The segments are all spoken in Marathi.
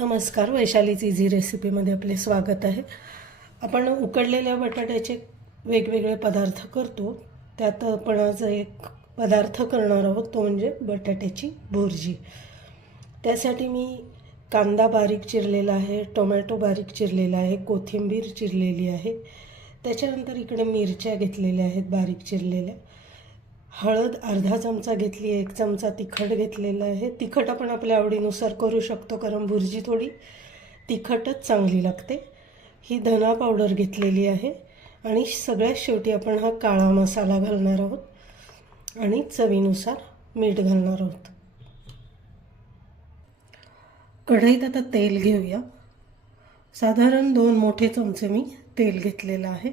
नमस्कार वैशालीच इझी रेसिपीमध्ये आपले स्वागत आहे. आपण उकडलेल्या बटाट्याचे वेगवेगळे पदार्थ करतो. त्यात आपण आज एक पदार्थ करणार आहोत तो म्हणजे बटाट्याची भुर्जी. त्यासाठी मी कांदा बारीक चिरलेला आहे टोमॅटो बारीक चिरलेला आहे कोथिंबीर चिरलेली आहे. त्याच्यानंतर इकडे मिरच्या घेतलेल्या आहेत बारीक चिरलेल्या. हळद अर्धा चमचा घेतली आहे एक चमचा तिखट घेतलेला आहे. तिखट आपण आपल्या आवडीनुसार करू शकतो कारण भुर्जी थोडी तिखटच चांगली लागते. ही धना पावडर घेतलेली आहे आणि सगळ्यात शेवटी आपण हा काळा मसाला घालणार आहोत आणि चवीनुसार मीठ घालणार आहोत. कढईत आता तेल घेऊया. साधारण दोन मोठे चमचे मी तेल घेतलेलं आहे.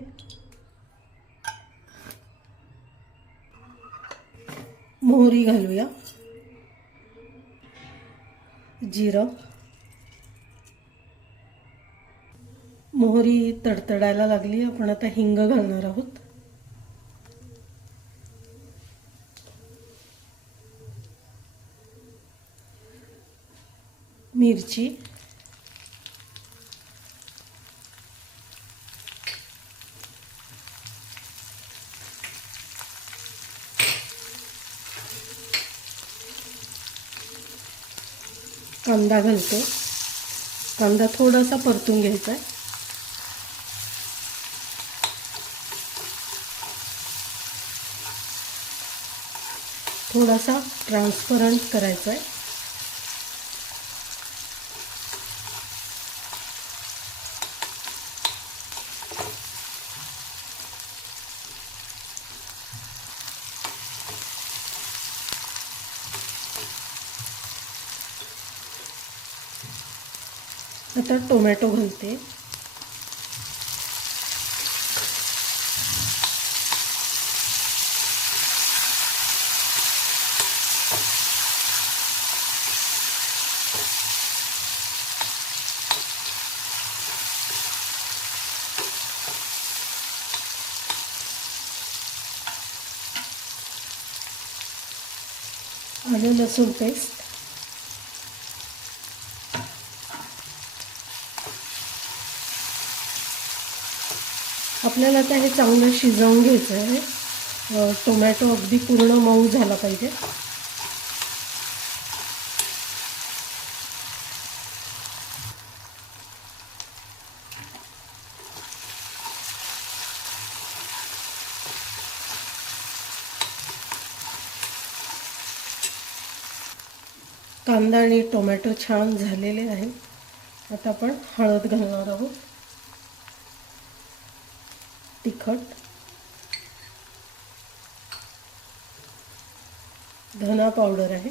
मोहरी घालूया. जिरं. मोहरी तडतडायला लागली आपण आता हिंग घालणार आहोत. मिरची. कांदा घालतो. कांदा थोडासा परतून घ्यायचा आहे. थोडासा ट्रान्सपरंट करायचा आहे. आता टोमॅटो घालते. आलं लसूण पेस्ट आपल्याला आता हे चांगलं शिजवून घ्यायचं आहे. टोमॅटो अगदी पूर्ण मऊ झाला पाहिजे. कांदा आणि टोमॅटो छान झालेले आहेत. आता आपण हळद घालणार आहोत. तिखट धना पावडर आहे.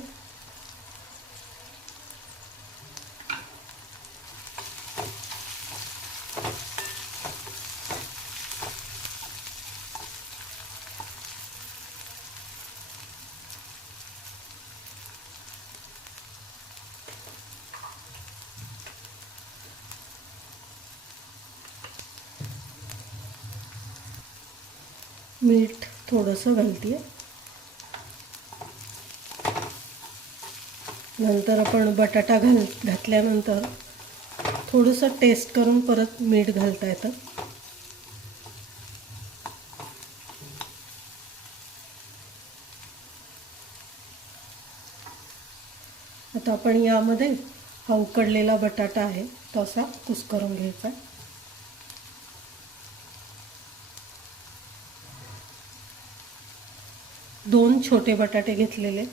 मीठ थोडंसं घालते नंतर आपण बटाटा घाल घातल्यानंतर थोडंसं टेस्ट करून परत मीठ घालता येतं. आता आपण यामध्ये हा उकडलेला बटाटा आहे तो असा कुस्करून घ्यायचा आहे. दोन छोटे बटाटे घेतलेले.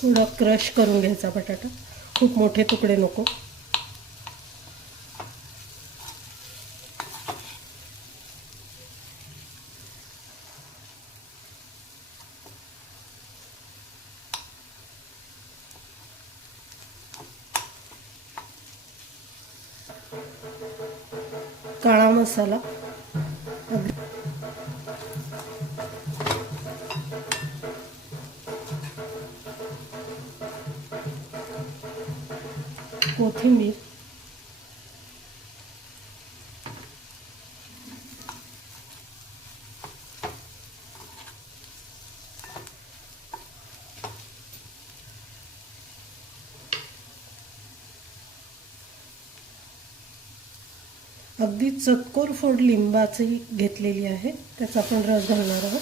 थोडं थोडा क्रश करून घ्यायचा बटाटा. खूप मोठे तुकडे नको. काळा मसाला. कोथिंबीर. अगदी चतकोर फोड लिंबाची घेतलेली आहे. त्याचा आपण रस घालणार आहोत.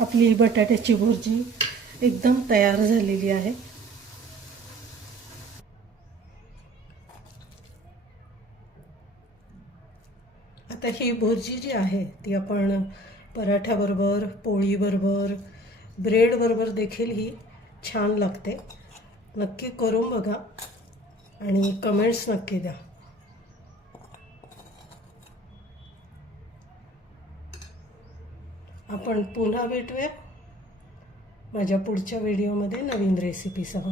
आपली बटाट्याची भुर्जी एकदम तयार झालेली आहे. आता ही भुर्जी जी आहे ती आपण पराठ्याबरोबर पोळीबरोबर ब्रेडबरोबर देखील ही छान लागते. नक्की करून बघा आणि कमेंट्स नक्की द्या. आपण पुन्हा भेटूया माझ्या पुढच्या व्हिडिओमध्ये नवीन रेसिपीसह